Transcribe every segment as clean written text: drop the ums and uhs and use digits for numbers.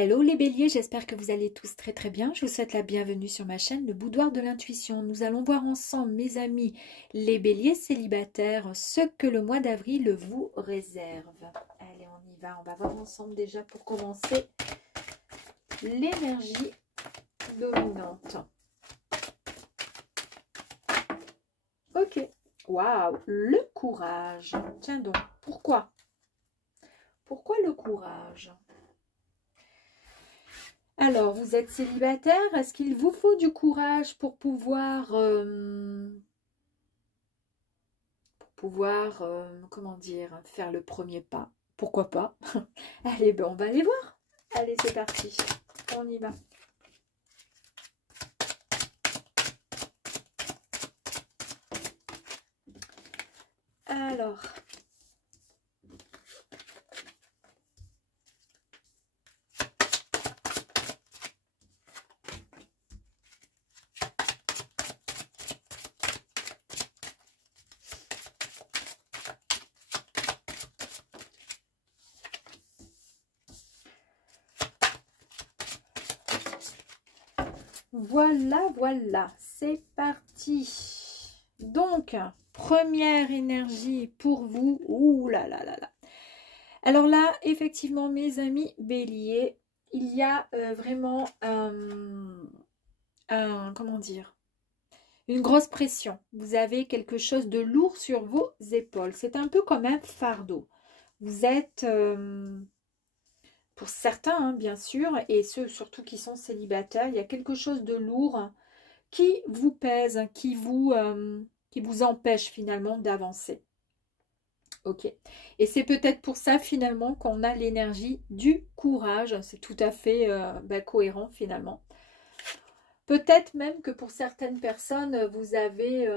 Hello les béliers, j'espère que vous allez tous très très bien. Je vous souhaite la bienvenue sur ma chaîne, le boudoir de l'intuition. Nous allons voir ensemble, mes amis, les béliers célibataires, ce que le mois d'avril vous réserve. Allez, on y va. On va voir ensemble déjà pour commencer l'énergie dominante. Ok. Waouh, le courage. Tiens donc, pourquoi? Pourquoi le courage? Alors, vous êtes célibataire, est-ce qu'il vous faut du courage pour pouvoir, comment dire, faire le premier pas? Pourquoi pas? Allez, ben, on va aller voir. Allez, c'est parti. On y va. Alors, voilà, c'est parti. Donc, première énergie pour vous. Ouh là là là là. Alors là, effectivement, mes amis béliers, il y a vraiment comment dire, une grosse pression. Vous avez quelque chose de lourd sur vos épaules. C'est un peu comme un fardeau. Vous êtes, pour certains, hein, bien sûr, et ceux surtout qui sont célibataires, il y a quelque chose de lourd qui vous pèse, qui vous empêche finalement d'avancer. Ok. Et c'est peut-être pour ça finalement qu'on a l'énergie du courage. C'est tout à fait cohérent finalement. Peut-être même que pour certaines personnes, vous avez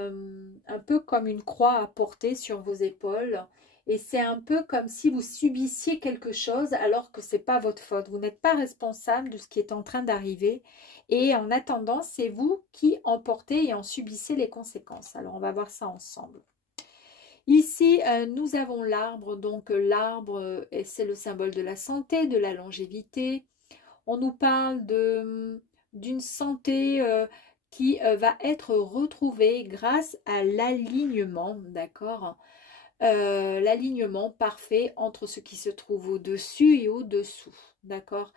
un peu comme une croix à porter sur vos épaules. Et c'est un peu comme si vous subissiez quelque chose alors que ce n'est pas votre faute. Vous n'êtes pas responsable de ce qui est en train d'arriver. Et en attendant, c'est vous qui en portez et en subissez les conséquences. Alors, on va voir ça ensemble. Ici, nous avons l'arbre. Donc, l'arbre, c'est le symbole de la santé, de la longévité. On nous parle d'une santé qui va être retrouvée grâce à l'alignement, d'accord? L'alignement parfait entre ce qui se trouve au-dessus et au-dessous, d'accord?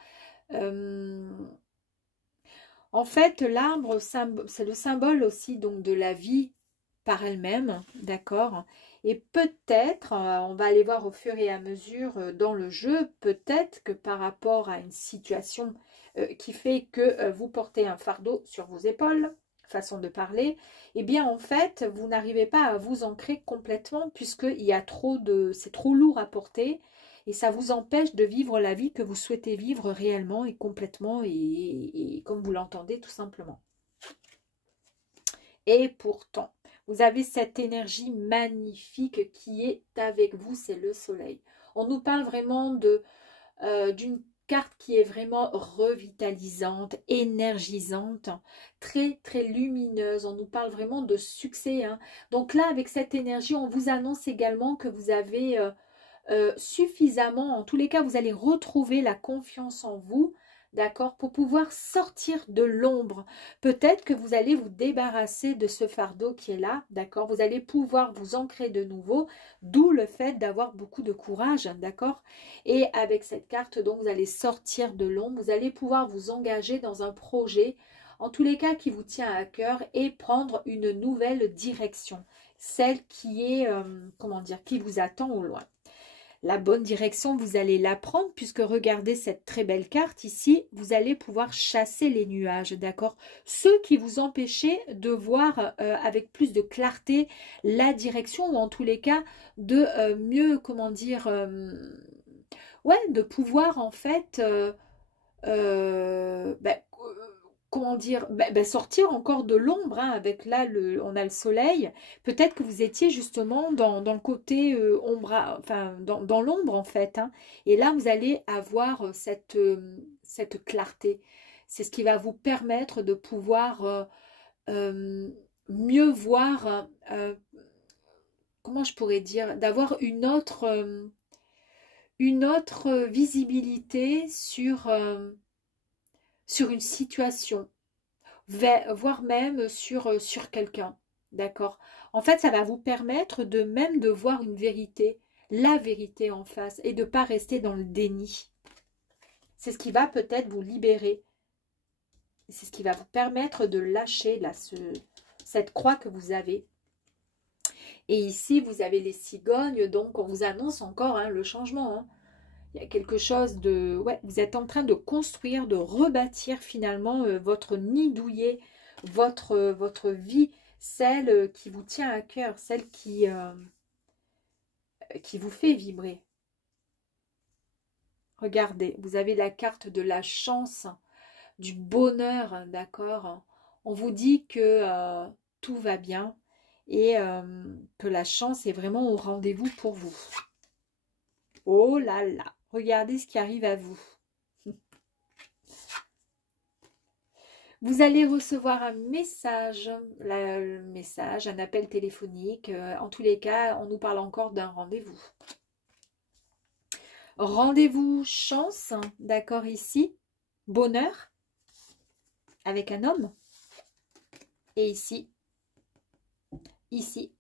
En fait, l'arbre, c'est le symbole aussi donc de la vie par elle-même, d'accord? Et peut-être, on va aller voir au fur et à mesure dans le jeu, peut-être que par rapport à une situation qui fait que vous portez un fardeau sur vos épaules, façon de parler, eh bien en fait, vous n'arrivez pas à vous ancrer complètement puisqu'il y a c'est trop lourd à porter et ça vous empêche de vivre la vie que vous souhaitez vivre réellement et complètement et comme vous l'entendez tout simplement. Et pourtant, vous avez cette énergie magnifique qui est avec vous, c'est le soleil. On nous parle vraiment d'une carte qui est vraiment revitalisante, énergisante, très très lumineuse. On nous parle vraiment de succès, hein. Donc là, avec cette énergie, on vous annonce également que vous avez suffisamment, en tous les cas, vous allez retrouver la confiance en vous, d'accord, pour pouvoir sortir de l'ombre. Peut-être que vous allez vous débarrasser de ce fardeau qui est là, d'accord, vous allez pouvoir vous ancrer de nouveau, d'où le fait d'avoir beaucoup de courage, d'accord. Et avec cette carte, donc, vous allez sortir de l'ombre, vous allez pouvoir vous engager dans un projet, en tous les cas, qui vous tient à cœur et prendre une nouvelle direction, celle qui est, comment dire, qui vous attend au loin. La bonne direction, vous allez la prendre puisque regardez cette très belle carte ici, vous allez pouvoir chasser les nuages, d'accord? Ceux qui vous empêchaient de voir avec plus de clarté la direction ou en tous les cas de mieux, comment dire, ouais, de pouvoir en fait comment dire, sortir encore de l'ombre, hein, avec là, on a le soleil. Peut-être que vous étiez justement dans le côté enfin, dans l'ombre en fait, hein. Et là, vous allez avoir cette clarté. C'est ce qui va vous permettre de pouvoir mieux voir, comment je pourrais dire, d'avoir une autre visibilité sur une situation, voire même sur quelqu'un. D'accord? En fait, ça va vous permettre de même de voir une vérité, la vérité en face, et de ne pas rester dans le déni. C'est ce qui va peut-être vous libérer. C'est ce qui va vous permettre de lâcher là, cette croix que vous avez. Et ici, vous avez les cigognes, donc on vous annonce encore le changement. Hein. Il y a quelque chose de... Ouais, vous êtes en train de construire, de rebâtir finalement votre nid douillet, votre vie, celle qui vous tient à cœur, celle qui vous fait vibrer. Regardez, vous avez la carte de la chance, du bonheur, d'accord? On vous dit que tout va bien et que la chance est vraiment au rendez-vous pour vous. Oh là là, regardez ce qui arrive à vous. Vous allez recevoir un message, un appel téléphonique. En tous les cas, on nous parle encore d'un rendez-vous. Rendez-vous chance, d'accord ici. Bonheur, avec un homme. Et ici,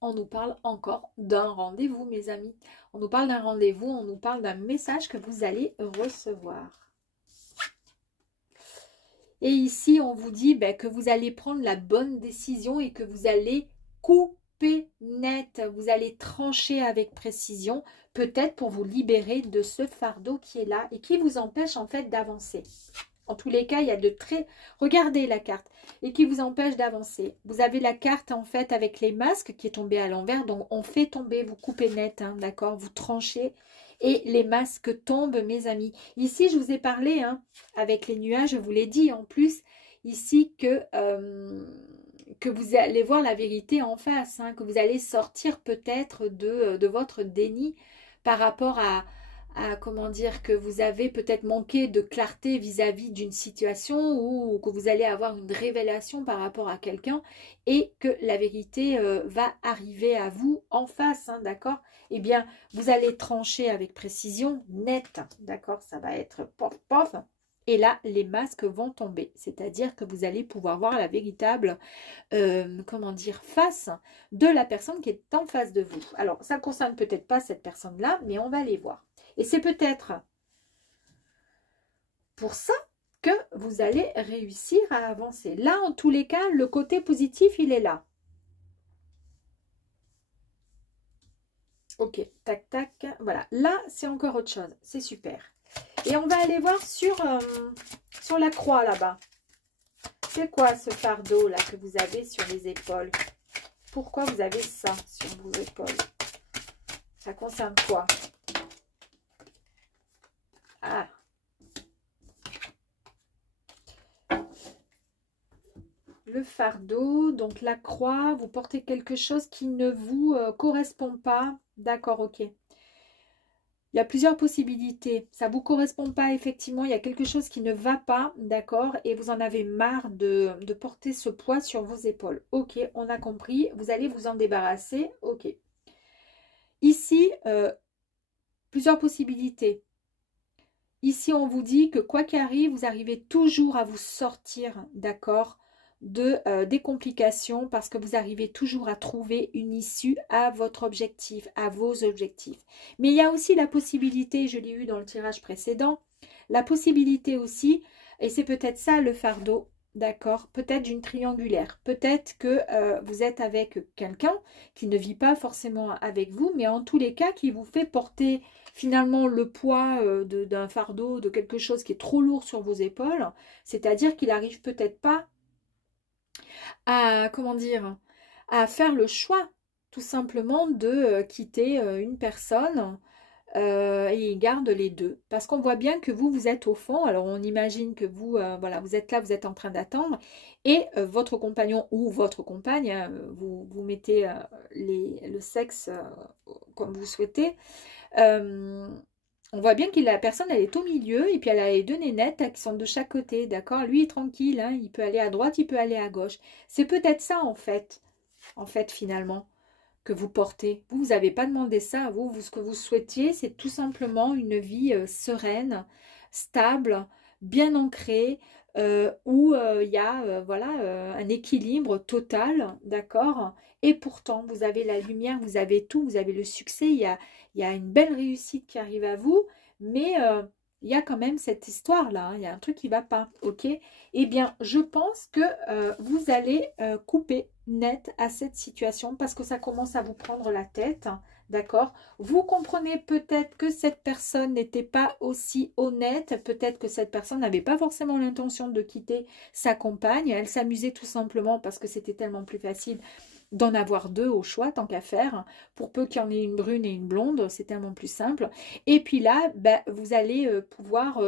on nous parle encore d'un rendez-vous, mes amis. On nous parle d'un rendez-vous, on nous parle d'un message que vous allez recevoir. Et ici, on vous dit que vous allez prendre la bonne décision et que vous allez couper net. Vous allez trancher avec précision, peut-être pour vous libérer de ce fardeau qui est là et qui vous empêche en fait d'avancer. En tous les cas, il y a de très... Regardez la carte. Et qui vous empêche d'avancer. Vous avez la carte, en fait, avec les masques qui est tombée à l'envers. Donc, on fait tomber, vous coupez net, hein, d'accord? Vous tranchez. Et les masques tombent, mes amis. Ici, je vous ai parlé, avec les nuages, je vous l'ai dit en plus, ici, que vous allez voir la vérité en face. Que vous allez sortir peut-être de votre déni par rapport à comment dire, que vous avez peut-être manqué de clarté vis-à-vis d'une situation ou que vous allez avoir une révélation par rapport à quelqu'un et que la vérité va arriver à vous en face, d'accord? Eh bien, vous allez trancher avec précision, nette, d'accord? Ça va être pof, pof. Et là, les masques vont tomber. C'est-à-dire que vous allez pouvoir voir la véritable, comment dire, face de la personne qui est en face de vous. Alors, ça ne concerne peut-être pas cette personne-là, mais on va les voir. Et c'est peut-être pour ça que vous allez réussir à avancer. Là, en tous les cas, le côté positif, il est là. Ok, tac, tac. Voilà, là, c'est encore autre chose. C'est super. Et on va aller voir sur la croix, là-bas. C'est quoi ce fardeau, là, que vous avez sur les épaules? Pourquoi vous avez ça sur vos épaules? Ça concerne quoi? Ah. Le fardeau, donc la croix, vous portez quelque chose qui ne vous correspond pas. D'accord, ok. Il y a plusieurs possibilités. Ça ne vous correspond pas, effectivement. Il y a quelque chose qui ne va pas, d'accord? Et vous en avez marre de porter ce poids sur vos épaules. Ok, on a compris. Vous allez vous en débarrasser. Ok. Ici, plusieurs possibilités. Ici, on vous dit que quoi qu'il arrive, vous arrivez toujours à vous sortir, d'accord, des complications parce que vous arrivez toujours à trouver une issue à votre objectif, à vos objectifs. Mais il y a aussi la possibilité, je l'ai eu dans le tirage précédent, la possibilité aussi, et c'est peut-être ça le fardeau, d'accord, peut-être d'une triangulaire. Peut-être que vous êtes avec quelqu'un qui ne vit pas forcément avec vous, mais en tous les cas qui vous fait porter finalement le poids d'un fardeau, de quelque chose qui est trop lourd sur vos épaules, c'est-à-dire qu'il n'arrive peut-être pas à, comment dire, à faire le choix tout simplement de quitter une personne et il garde les deux. Parce qu'on voit bien que vous êtes au fond, alors on imagine que vous, voilà, vous êtes là, vous êtes en train d'attendre et votre compagnon ou votre compagne, vous mettez le sexe comme vous souhaitez, on voit bien que la personne, elle est au milieu et puis elle a les deux nénettes qui sont de chaque côté, d'accord? Lui est tranquille, hein, il peut aller à droite, il peut aller à gauche. C'est peut-être ça en fait finalement. que vous portez. Vous n'avez pas demandé ça. Vous, ce que vous souhaitiez, c'est tout simplement une vie sereine, stable, bien ancrée, où il y a voilà, un équilibre total, d'accord? Et pourtant, vous avez la lumière, vous avez tout, vous avez le succès, il y a une belle réussite qui arrive à vous, mais il y a quand même cette histoire-là, hein, il y a un truc qui ne va pas, ok? Eh bien, je pense que vous allez couper net à cette situation parce que ça commence à vous prendre la tête, hein, d'accord? Vous comprenez peut-être que cette personne n'était pas aussi honnête, peut-être que cette personne n'avait pas forcément l'intention de quitter sa compagne, elle s'amusait tout simplement parce que c'était tellement plus facile d'en avoir deux au choix, tant qu'à faire, pour peu qu'il y en ait une brune et une blonde, c'est tellement plus simple. Et puis là, ben, vous allez pouvoir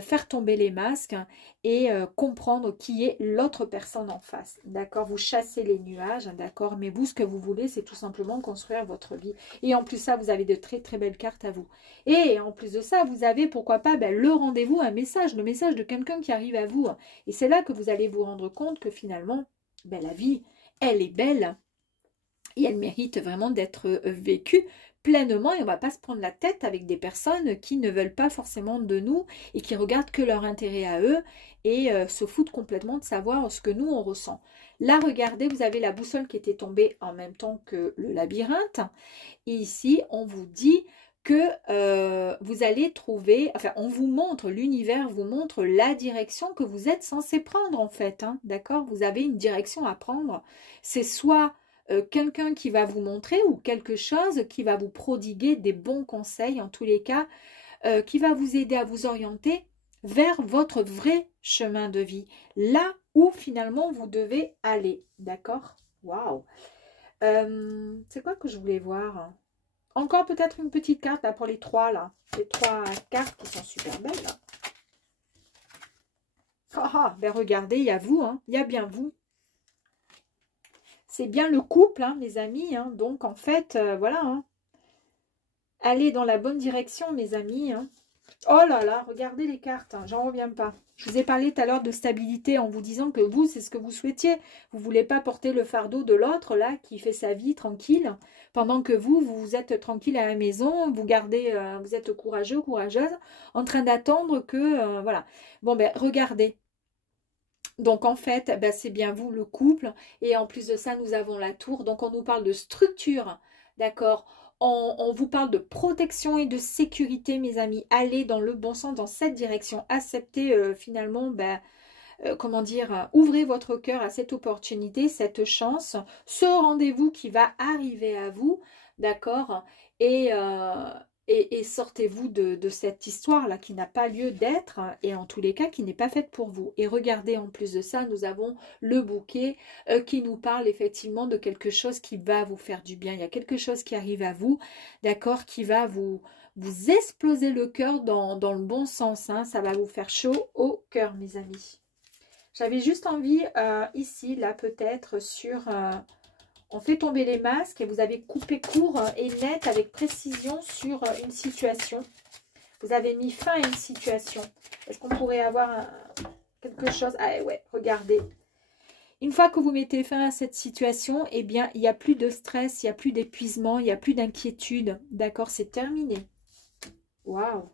faire tomber les masques et comprendre qui est l'autre personne en face, d'accord? Vous chassez les nuages, d'accord? Mais vous, ce que vous voulez, c'est tout simplement construire votre vie. Et en plus ça, vous avez de très très belles cartes à vous. Et en plus de ça, vous avez, pourquoi pas, ben, le rendez-vous, un message, le message de quelqu'un qui arrive à vous. Et c'est là que vous allez vous rendre compte que finalement, ben, la vie, elle est belle et elle mérite vraiment d'être vécue pleinement et on ne va pas se prendre la tête avec des personnes qui ne veulent pas forcément de nous et qui regardent que leur intérêt à eux et se foutent complètement de savoir ce que nous on ressent. Là, regardez, vous avez la boussole qui était tombée en même temps que le labyrinthe et ici, on vous dit que vous allez trouver, enfin on vous montre, l'univers vous montre la direction que vous êtes censé prendre en fait, hein, d'accord? Vous avez une direction à prendre, c'est soit quelqu'un qui va vous montrer ou quelque chose qui va vous prodiguer des bons conseils en tous les cas, qui va vous aider à vous orienter vers votre vrai chemin de vie, là où finalement vous devez aller, d'accord? Waouh! C'est quoi que je voulais voir? Encore peut-être une petite carte là pour les trois là. Les trois cartes qui sont super belles là. Ah, ben regardez, il y a vous, hein, il y a bien vous. C'est bien le couple, hein, mes amis. Hein, donc en fait, voilà. Hein, allez dans la bonne direction, mes amis. Hein. Oh là là, regardez les cartes, hein, j'en reviens pas. Je vous ai parlé tout à l'heure de stabilité en vous disant que vous, c'est ce que vous souhaitiez. Vous ne voulez pas porter le fardeau de l'autre, là, qui fait sa vie tranquille, pendant que vous êtes tranquille à la maison, vous gardez, vous êtes courageux, courageuse, en train d'attendre que, voilà. Bon, ben, regardez. Donc, en fait, ben, c'est bien vous, le couple. Et en plus de ça, nous avons la tour. Donc, on nous parle de structure, d'accord? On vous parle de protection et de sécurité, mes amis. Allez dans le bon sens, dans cette direction. Acceptez finalement, ben, comment dire, ouvrez votre cœur à cette opportunité, cette chance, ce rendez-vous qui va arriver à vous, d'accord? Et sortez-vous de cette histoire-là qui n'a pas lieu d'être et en tous les cas qui n'est pas faite pour vous. Et regardez, en plus de ça, nous avons le bouquet qui nous parle effectivement de quelque chose qui va vous faire du bien. Il y a quelque chose qui arrive à vous, d'accord, qui va vous exploser le cœur dans le bon sens. Hein. Ça va vous faire chaud au cœur, mes amis. J'avais juste envie, ici, là, peut-être, sur... on fait tomber les masques et vous avez coupé court et net avec précision sur une situation. Vous avez mis fin à une situation. Est-ce qu'on pourrait avoir quelque chose? Ah ouais, regardez. Une fois que vous mettez fin à cette situation, eh bien, il n'y a plus de stress, il n'y a plus d'épuisement, il n'y a plus d'inquiétude. D'accord, c'est terminé. Waouh.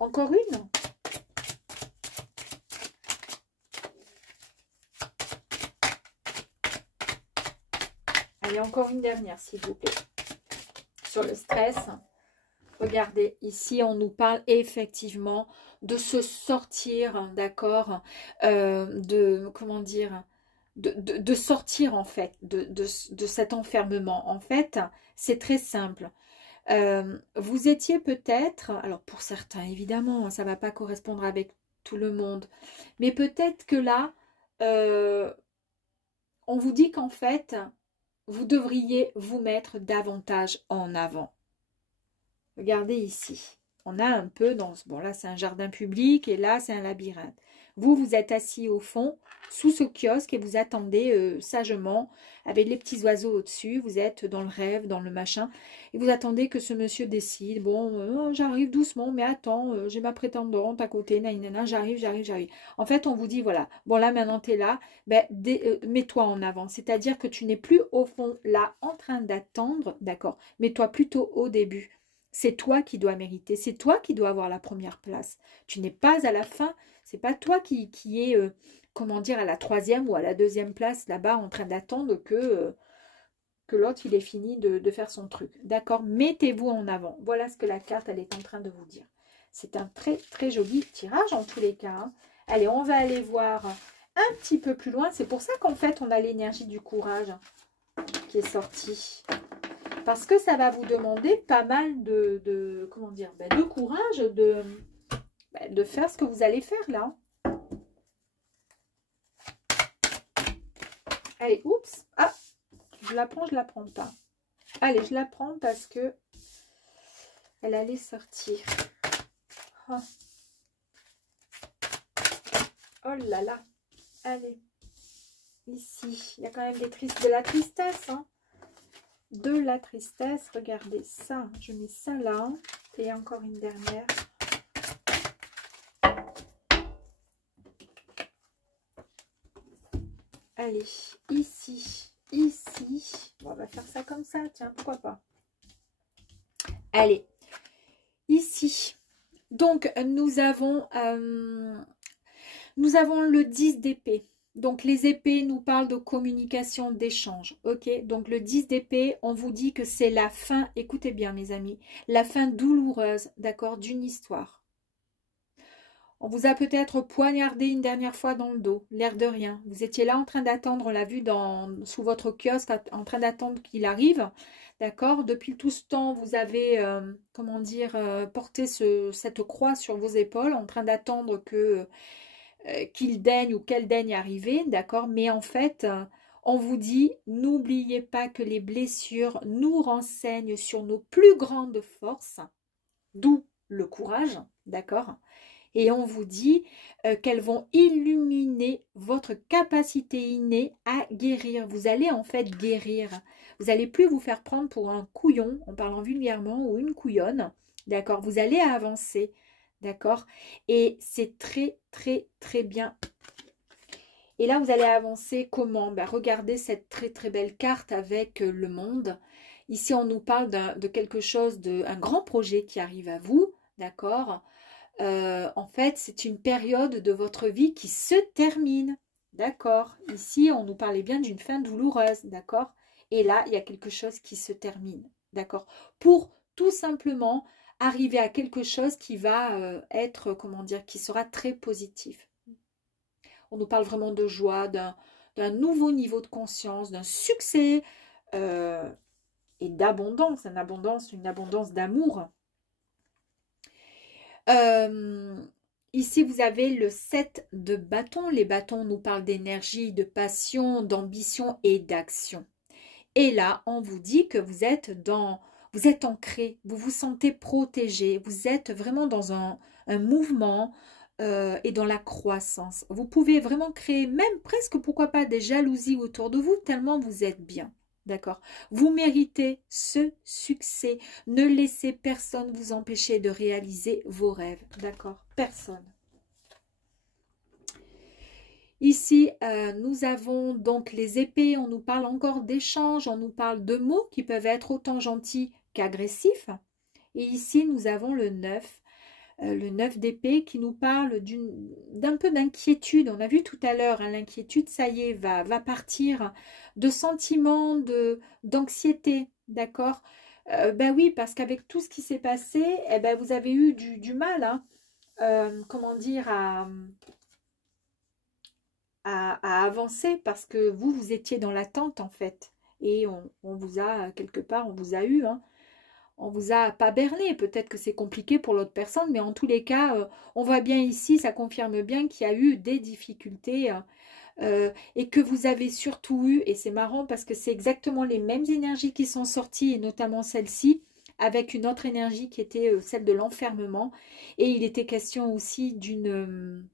Encore une? Allez, encore une dernière, s'il vous plaît. Sur le stress, regardez, ici, on nous parle effectivement de se sortir, d'accord, comment dire, de sortir, en fait, de cet enfermement. En fait, c'est très simple. Vous étiez peut-être, alors pour certains, évidemment, ça ne va pas correspondre avec tout le monde, mais peut-être que là, on vous dit qu'en fait, vous devriez vous mettre davantage en avant. Regardez ici. On a un peu dans... Bon, là, c'est un jardin public et là, c'est un labyrinthe. Vous, vous êtes assis au fond, sous ce kiosque et vous attendez sagement, avec les petits oiseaux au-dessus. Vous êtes dans le rêve, dans le machin. Et vous attendez que ce monsieur décide. Bon, j'arrive doucement, mais attends, j'ai ma prétendante à côté. Naïnana, j'arrive. En fait, on vous dit, voilà, bon là, maintenant, tu es là. Ben, mets-toi en avant. C'est-à-dire que tu n'es plus au fond, là, en train d'attendre, d'accord. Mets-toi plutôt au début. C'est toi qui dois mériter. C'est toi qui dois avoir la première place. Tu n'es pas à la fin. C'est pas toi qui est, comment dire, à la troisième ou à la deuxième place là-bas en train d'attendre que l'autre il ait fini de faire son truc. D'accord? Mettez-vous en avant. Voilà ce que la carte elle est en train de vous dire. C'est un très très joli tirage en tous les cas. Hein. Allez, on va aller voir un petit peu plus loin. C'est pour ça qu'en fait on a l'énergie du courage qui est sortie. Parce que ça va vous demander pas mal comment dire, de courage, de faire ce que vous allez faire là. Allez, oups. Ah, je la prends pas. Allez, je la prends parce que elle allait sortir. Oh, oh là là. Allez. Ici, il y a quand même de la tristesse. Hein. De la tristesse. Regardez ça. Je mets ça là. Et encore une dernière. Allez, ici. Bon, on va faire ça comme ça, tiens, pourquoi pas. Allez, ici. Donc, nous avons le 10 d'épée. Donc, les épées nous parlent de communication, d'échange. Ok, donc le 10 d'épée, on vous dit que c'est la fin, écoutez bien mes amis, la fin douloureuse, d'accord, d'une histoire. On vous a peut-être poignardé une dernière fois dans le dos, l'air de rien. Vous étiez là en train d'attendre, on l'a vu sous votre kiosque, en train d'attendre qu'il arrive. D'accord? Depuis tout ce temps, vous avez, comment dire, porté cette croix sur vos épaules, en train d'attendre qu'il daigne ou qu'elle daigne arriver. D'accord? Mais en fait, on vous dit, n'oubliez pas que les blessures nous renseignent sur nos plus grandes forces, d'où le courage. D'accord? Et on vous dit qu'elles vont illuminer votre capacité innée à guérir. Vous allez en fait guérir. Vous n'allez plus vous faire prendre pour un couillon, en parlant vulgairement, ou une couillonne. D'accord? Vous allez avancer. D'accord? Et c'est très, très, très bien. Et là, vous allez avancer comment? Ben, regardez cette très, très belle carte avec le monde. Ici, on nous parle de quelque chose, un grand projet qui arrive à vous. D'accord? En fait, c'est une période de votre vie qui se termine. D'accord? Ici, on nous parlait bien d'une fin douloureuse. D'accord? Et là, il y a quelque chose qui se termine. D'accord? Pour tout simplement arriver à quelque chose qui va être, comment dire, qui sera très positif. On nous parle vraiment de joie, d'un nouveau niveau de conscience, d'un succès et d'abondance, une abondance d'amour. Ici, vous avez le 7 de bâtons. Les bâtons nous parlent d'énergie, de passion, d'ambition et d'action. Et là, on vous dit que vous êtes ancré, vous vous sentez protégé, vous êtes vraiment dans un mouvement et dans la croissance. Vous pouvez vraiment créer même presque, pourquoi pas, des jalousies autour de vous, tellement vous êtes bien. D'accord? Vous méritez ce succès. Ne laissez personne vous empêcher de réaliser vos rêves. D'accord? Personne. Ici, nous avons donc les épées. On nous parle encore d'échanges. On nous parle de mots qui peuvent être autant gentils qu'agressifs. Et ici, nous avons le 9. Le 9 d'épée qui nous parle d'un peu d'inquiétude. On a vu tout à l'heure, hein, l'inquiétude, ça y est, va partir, de sentiments, d'anxiété, d'accord? Ben oui, parce qu'avec tout ce qui s'est passé, eh ben, vous avez eu du mal, hein, comment dire, à avancer, parce que vous étiez dans l'attente, en fait. Et on vous a, quelque part, on vous a eu, hein. On vous a pas berné, peut-être que c'est compliqué pour l'autre personne, mais en tous les cas, on voit bien ici, ça confirme bien qu'il y a eu des difficultés et que vous avez surtout eu, et c'est marrant parce que c'est exactement les mêmes énergies qui sont sorties, et notamment celle-ci, avec une autre énergie qui était celle de l'enfermement. Et il était question aussi d'une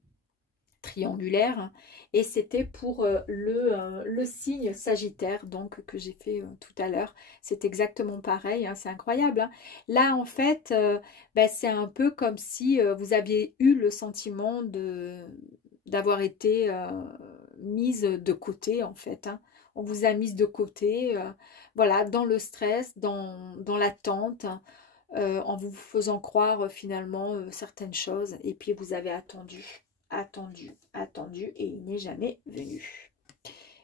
triangulaire. Et c'était pour le signe Sagittaire, donc que j'ai fait tout à l'heure. C'est exactement pareil, hein, c'est incroyable. Hein. Là, en fait, ben, c'est un peu comme si vous aviez eu le sentiment d'avoir été mise de côté, en fait. Hein. On vous a mise de côté, voilà, dans le stress, dans l'attente, en vous faisant croire finalement certaines choses. Et puis vous avez attendu, attendu, attendu, et il n'est jamais venu.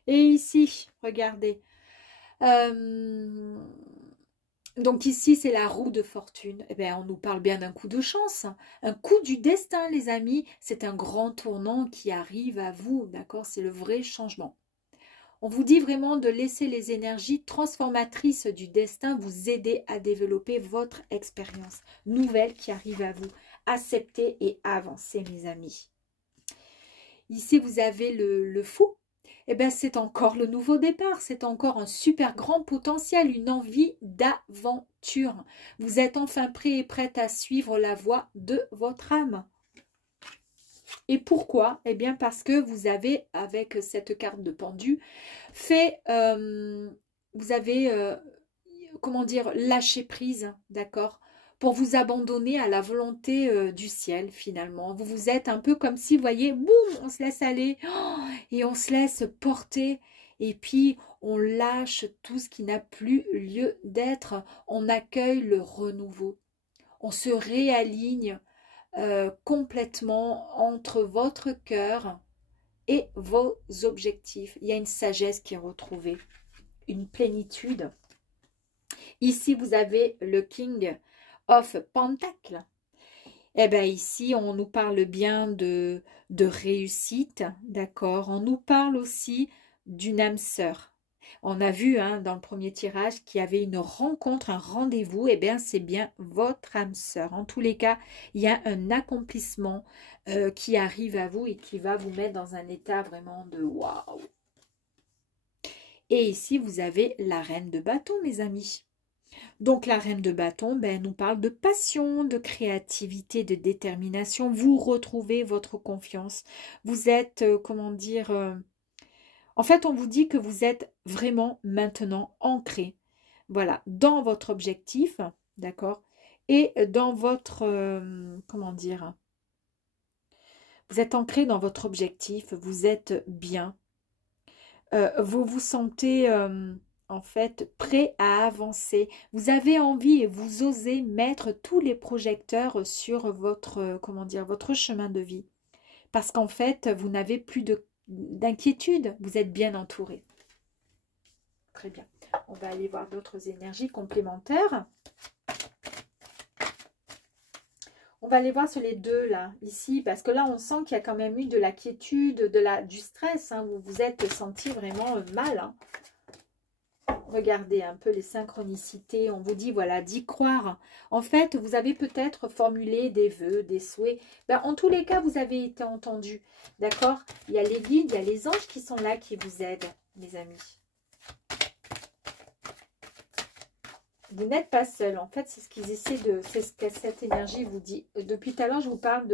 Et ici, regardez. Donc ici, c'est la roue de fortune. Eh bien, on nous parle bien d'un coup de chance. Un coup du destin, les amis. C'est un grand tournant qui arrive à vous, d'accord? C'est le vrai changement. On vous dit vraiment de laisser les énergies transformatrices du destin vous aider à développer votre expérience nouvelle qui arrive à vous. Acceptez et avancez, mes amis. Ici, vous avez le fou. Eh bien, c'est encore le nouveau départ. C'est encore un super grand potentiel, une envie d'aventure. Vous êtes enfin prêt et prête à suivre la voie de votre âme. Et pourquoi? Eh bien parce que vous avez, avec cette carte de pendu, fait, vous avez, comment dire, lâché prise, d'accord? Pour vous abandonner à la volonté du ciel, finalement. Vous vous êtes un peu comme si, vous voyez, boum, on se laisse aller, et on se laisse porter, et puis on lâche tout ce qui n'a plus lieu d'être. On accueille le renouveau. On se réaligne complètement entre votre cœur et vos objectifs. Il y a une sagesse qui est retrouvée, une plénitude. Ici, vous avez le King of Pentacles. Eh bien, ici, on nous parle bien de réussite, d'accord? On nous parle aussi d'une âme sœur. On a vu hein, dans le premier tirage qu'il y avait une rencontre, un rendez-vous. Eh bien, c'est bien votre âme sœur. En tous les cas, il y a un accomplissement qui arrive à vous et qui va vous mettre dans un état vraiment de waouh. Et ici, vous avez la reine de bâton, mes amis. Donc, la reine de bâton, ben, elle nous parle de passion, de créativité, de détermination. Vous retrouvez votre confiance. Vous êtes, comment dire... en fait, on vous dit que vous êtes vraiment maintenant ancré, voilà, dans votre objectif, d'accord, et dans votre, comment dire, vous êtes ancré dans votre objectif, vous êtes bien, vous vous sentez en fait prêt à avancer, vous avez envie et vous osez mettre tous les projecteurs sur votre, comment dire, votre chemin de vie, parce qu'en fait, vous n'avez plus d'inquiétude, vous êtes bien entouré. Très bien. On va aller voir d'autres énergies complémentaires. On va aller voir sur les deux là, ici, parce que là, on sent qu'il y a quand même eu de la quiétude, du stress. Hein, vous vous êtes senti vraiment mal. Hein. Regardez un peu les synchronicités. On vous dit, voilà, d'y croire. En fait, vous avez peut-être formulé des vœux, des souhaits. Ben, en tous les cas, vous avez été entendu. D'accord? Il y a les guides, il y a les anges qui sont là, qui vous aident, mes amis. Vous n'êtes pas seul. En fait, c'est ce qu'ils essaient de... C'est ce que cette énergie vous dit. Depuis tout à l'heure, je vous parle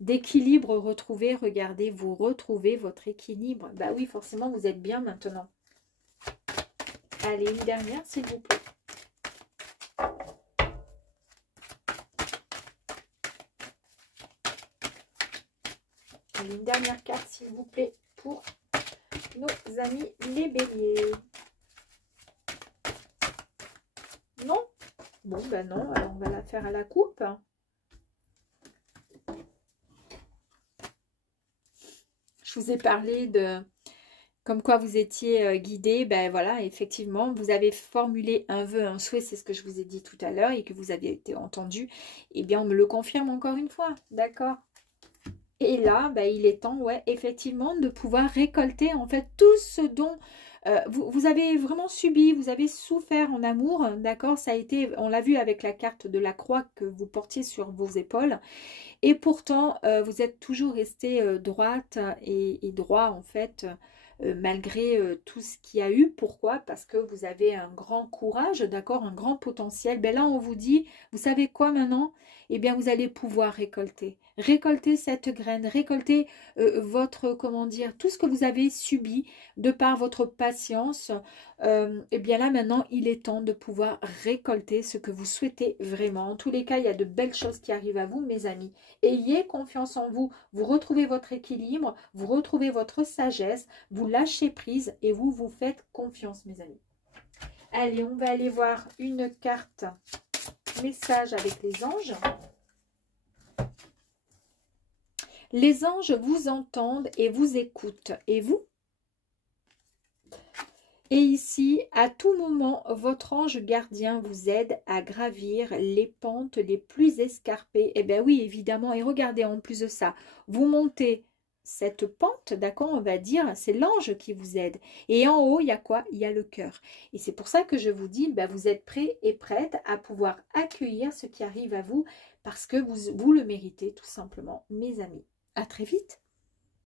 d'équilibre retrouvé. Regardez, vous retrouvez votre équilibre. Bah oui, forcément, vous êtes bien maintenant. Allez, une dernière, s'il vous plaît. Allez, une dernière carte, s'il vous plaît, pour nos amis les béliers. Non? Bon, ben non, alors on va la faire à la coupe. Je vous ai parlé de comme quoi vous étiez guidé. Ben voilà, effectivement, vous avez formulé un vœu, un souhait, c'est ce que je vous ai dit tout à l'heure, et que vous aviez été entendu. Eh bien, on me le confirme encore une fois, d'accord? Et là, ben, il est temps, ouais, effectivement, de pouvoir récolter en fait tout ce dont vous avez vraiment subi, vous avez souffert en amour, d'accord? Ça a été, on l'a vu avec la carte de la croix que vous portiez sur vos épaules. Et pourtant, vous êtes toujours resté droite et droit, en fait, malgré tout ce qu'il y a eu. Pourquoi? Parce que vous avez un grand courage, d'accord, un grand potentiel. Ben là, on vous dit, vous savez quoi maintenant? Eh bien, vous allez pouvoir récolter. Récolter cette graine, récolter votre, comment dire, tout ce que vous avez subi de par votre patience. Eh bien là, maintenant, il est temps de pouvoir récolter ce que vous souhaitez vraiment. En tous les cas, il y a de belles choses qui arrivent à vous, mes amis. Ayez confiance en vous. Vous retrouvez votre équilibre, vous retrouvez votre sagesse, vous lâchez prise et vous vous faites confiance, mes amis. Allez, on va aller voir une carte message avec les anges. Les anges vous entendent et vous écoutent. Et vous? Et ici, à tout moment, votre ange gardien vous aide à gravir les pentes les plus escarpées. Eh bien oui, évidemment. Et regardez, en plus de ça, vous montez cette pente, d'accord, on va dire, c'est l'ange qui vous aide. Et en haut, il y a quoi? Il y a le cœur. Et c'est pour ça que je vous dis, ben, vous êtes prêts et prêtes à pouvoir accueillir ce qui arrive à vous parce que vous le méritez tout simplement, mes amis. À très vite.